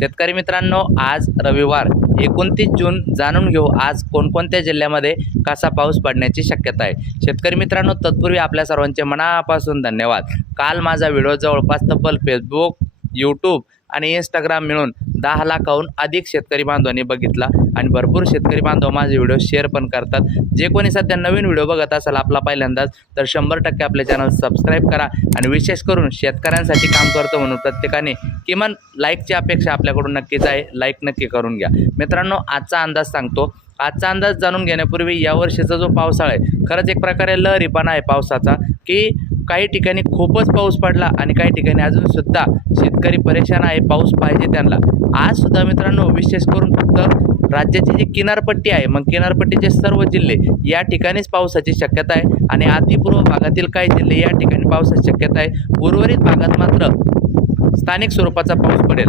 शेतकरी मित्रांनो, आज रविवार 29 जून जाणून घेऊ आज कोणकोणत्या जिल्ह्यामध्ये कसा पाऊस पडण्याची शक्यता आहे। शेतकरी मित्रांनो, तत्पूर्वी आपल्या सर्वांचे मनापासून धन्यवाद। काल माझा व्हिडिओ जवळपास तब्बल फेसबुक, यूट्यूब आणि इंस्टाग्राम मिळून 10 लाखाहून अधिक शेतकरी बांधवांनी बघितला आणि भरपूर शेतकरी बांधव माझे व्हिडिओ शेअर पण करतात। जे कोणी सध्या नवीन व्हिडिओ बघत असाल आपला पहिल्यांदाच, तर 100% आपले चॅनल सबस्क्राईब करा आणि विशेष करून शेतकऱ्यांसाठी काम करतो म्हणून प्रत्येकाने किमान लाईकची अपेक्षा आपल्याकडून नक्कीच आहे। लाईक नक्की करून घ्या। मित्रांनो, आजचा अंदाज सांगतो। आजचा अंदाज जाणून घेण्यापूर्वी यावर्षीचा जो पावसाळा आहे खरंच एक प्रकारे लहरीपणा आहे पावसाचा, की काही ठिकाणी खूपच पाऊस पडला आणि काही ठिकाणी अजून सुद्धा शेतकरी परेशान आहे, पाऊस पाहिजे त्यांना। आज सुद्धा मित्रांनो, विशेष करून फक्त राज्याची जी किनारपट्टी आहे, मग किनारपट्टीचे सर्व जिल्हे या ठिकाणीच पावसाची शक्यता आहे आणि अतिपूर्व भागातील काही जिल्हे या ठिकाणी पावसाची शक्यता आहे। उर्वरित भागात मात्र स्थानिक स्वरूपाचा पाऊस पडेल।